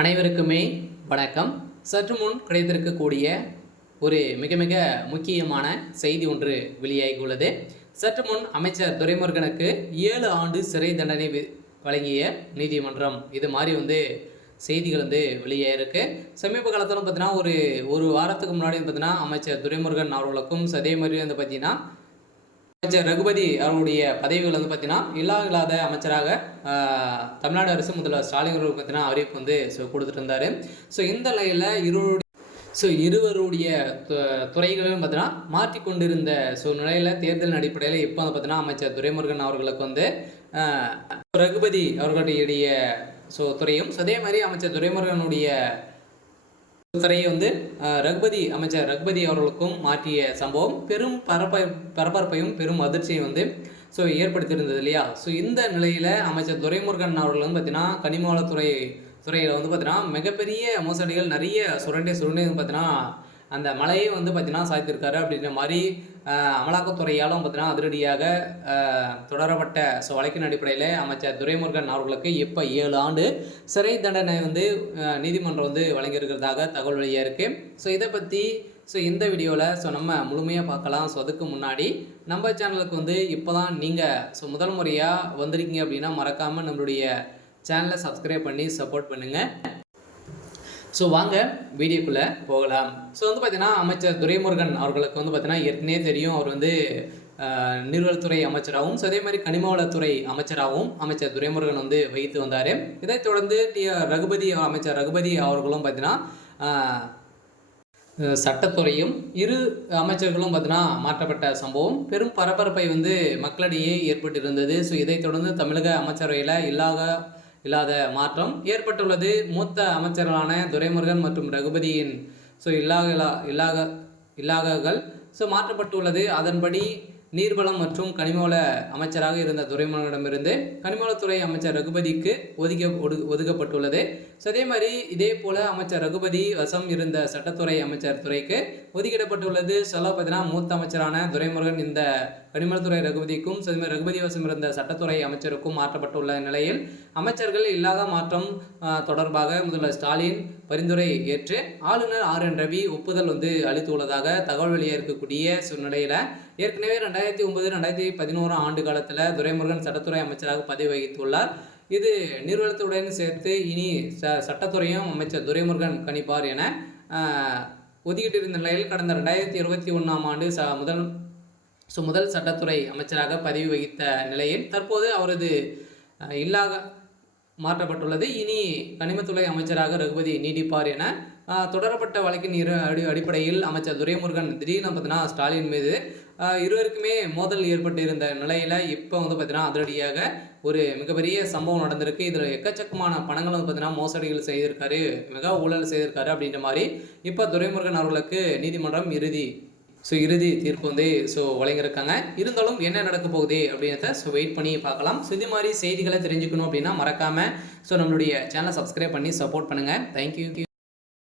அனைவருக்குமே வணக்கம். சற்று முன் கிடைத்திருக்கக்கூடிய ஒரு மிக மிக முக்கியமான செய்தி ஒன்று வெளியாகியுள்ளது. சற்று முன் அமைச்சர் துரைமுருகனுக்கு 7 ஆண்டு சிறை தண்டனை வழங்கிய நீதிமன்றம். இது மாதிரி செய்திகள் வெளியாயிருக்கு. சமீப காலத்தில் பார்த்தீங்கன்னா ஒரு வாரத்துக்கு முன்னாடி பார்த்தீங்கன்னா அமைச்சர் துரைமுருகன் அவர்களுக்கும் அதே மாதிரி பார்த்தீங்கன்னா அமைச்சர் ரகுபதி அவருடைய பதவிகள் பார்த்தீங்கன்னா இல்லாத அமைச்சராக தமிழ்நாடு அரசு முதல்வர் ஸ்டாலின் அவர்கள் பார்த்தீங்கன்னா அறிவிப்பு கொடுத்துட்டு இருந்தார். ஸோ இந்த நிலையில் இருவருடைய துறைகளும் பார்த்தீங்கன்னா மாற்றிக்கொண்டிருந்த நிலையில் தேர்தல் அடிப்படையில் இப்போ பார்த்தீங்கன்னா அமைச்சர் துரைமுருகன் அவர்களுக்கு ரகுபதி அவர்களுடைய துறையும் அதே மாதிரி அமைச்சர் துரைமுருகனுடைய துறையை அமைச்சர் ரகுபதி அவர்களுக்கும் மாற்றிய சம்பவம் பெரும் பரபரப்பையும் பெரும் அதிர்ச்சியும் ஏற்படுத்தியிருந்தது இல்லையா. ஸோ இந்த நிலையில் அமைச்சர் துரைமுருகன் அவர்கள் பார்த்தீங்கன்னா துறையில் பார்த்தீங்கன்னா மிகப்பெரிய மோசடிகள் நிறைய சுரண்டி பார்த்தீங்கன்னா அந்த மலையை பார்த்தீங்கன்னா சாய்த்திருக்காரு அப்படின்ற மாதிரி அமலாக்கத்துறையாலும் பார்த்தீங்கன்னா அதிரடியாக தொடரப்பட்ட வழக்கின் அடிப்படையில் அமைச்சர் துரைமுருகன் அவர்களுக்கு இப்போ 7 ஆண்டு சிறை தண்டனை நீதிமன்றம் வழங்கியிருக்கிறதாக தகவல் வெளியாக இருக்குது. ஸோ இதை பற்றி இந்த வீடியோவில் நம்ம முழுமையாக பார்க்கலாம். ஸோ அதுக்கு முன்னாடி நம்ம சேனலுக்கு இப்போ தான் நீங்கள் முதல் முறையாக வந்திருக்கீங்க அப்படின்னா மறக்காமல் நம்மளுடைய சேனலை சப்ஸ்கிரைப் பண்ணி சப்போர்ட் பண்ணுங்கள். ஸோ வாங்க வீடியோக்குள்ளே போகலாம். ஸோ பார்த்தீங்கன்னா அமைச்சர் துரைமுருகன் அவர்களுக்கு பார்த்தீங்கன்னா ஏற்கனவே தெரியும். அவர் நீர்வளத்துறை அமைச்சராகவும் அதே மாதிரி கனிமவளத்துறை அமைச்சராகவும் அமைச்சர் துரைமுருகன் வகித்து வந்தார். இதைத் தொடர்ந்து அமைச்சர் ரகுபதி அவர்களும் பார்த்தீங்கன்னா சட்டத்துறையும் இரு அமைச்சர்களும் பார்த்தீங்கன்னா மாற்றப்பட்ட சம்பவம் பெரும் பரபரப்பை மக்களிடையே ஏற்பட்டிருந்தது. ஸோ இதைத் தொடர்ந்து தமிழக அமைச்சரவையில் இல்லாத மாற்றம் ஏற்பட்டுள்ளது. மூத்த அமைச்சர்களான துரைமுருகன் மற்றும் ரகுபதியின் இல்லாககள் மாற்றப்பட்டுள்ளது. அதன்படி நீர்வளம் மற்றும் கனிமவள அமைச்சராக இருந்த துரைமுருகனிடமிருந்து கனிமவளத்துறை அமைச்சர் ரகுபதிக்கு ஒதுக்கப்பட்டுள்ளது. அதே மாதிரி இதே போல அமைச்சர் ரகுபதி வசம் இருந்த சட்டத்துறை அமைச்சர் துறைக்கு ஒதுக்கிடப்பட்டுள்ளது. பார்த்தீங்கன்னா மூத்த அமைச்சரான துரைமுருகன் இந்த கனிமவளத்துறை ரகுபதிக்கும் ரகுபதி வசம் இருந்த சட்டத்துறை அமைச்சருக்கும் மாற்றப்பட்டுள்ள நிலையில் அமைச்சர்கள் இல்லாத மாற்றம் தொடர்பாக முதல்வர் ஸ்டாலின் பரிந்துரை ஏற்று ஆளுநர் RN ரவி ஒப்புதல் அளித்துள்ளதாக தகவல் வெளியே இருக்கக்கூடிய சூழ்நிலையில் ஏற்கனவே 2009-2011 ஆண்டு காலத்தில் துரைமுருகன் சட்டத்துறை அமைச்சராக பதவி வகித்துள்ளார். இது நீர்வளத்துடன் சேர்த்து இனி சட்டத்துறையும் அமைச்சர் துரைமுருகன் கணிப்பார் என ஒதுக்கிட்டிருந்த நிலையில் கடந்த 2021 ஆண்டு முதல் சட்டத்துறை அமைச்சராக பதவி வகித்த நிலையில் தற்போது அவரது மாற்றப்பட்டுள்ளது. இனி கனிமத்துறை அமைச்சராக ரகுபதி நீடிப்பார் என தொடரப்பட்ட வழக்கின் அடிப்படையில் அமைச்சர் துரைமுருகன் திடீர்னு பார்த்தீங்கன்னா ஸ்டாலின் மீது இருவருக்குமே மோதல் ஏற்பட்டு இருந்த நிலையில் இப்போ பார்த்தீங்கன்னா அதிரடியாக ஒரு மிகப்பெரிய சம்பவம் நடந்திருக்கு. இதில் எக்கச்சக்கமான பணங்கள் பார்த்தீங்கன்னா மோசடிகள் செய்திருக்காரு, மெகா ஊழல் செய்திருக்காரு அப்படின்ற மாதிரி இப்போ துரைமுருகன் அவர்களுக்கு நீதிமன்றம் இறுதி தீர்ப்பு வழங்கியிருக்காங்க. இருந்தாலும் என்ன நடக்க போகுது அப்படின்றத வெயிட் பண்ணி பார்க்கலாம். இது மாதிரி செய்திகளை தெரிஞ்சுக்கணும் அப்படின்னா மறக்காமல் நம்மளுடைய சேனலை சப்ஸ்கிரைப் பண்ணி சப்போர்ட் பண்ணுங்கள். தேங்க்யூ.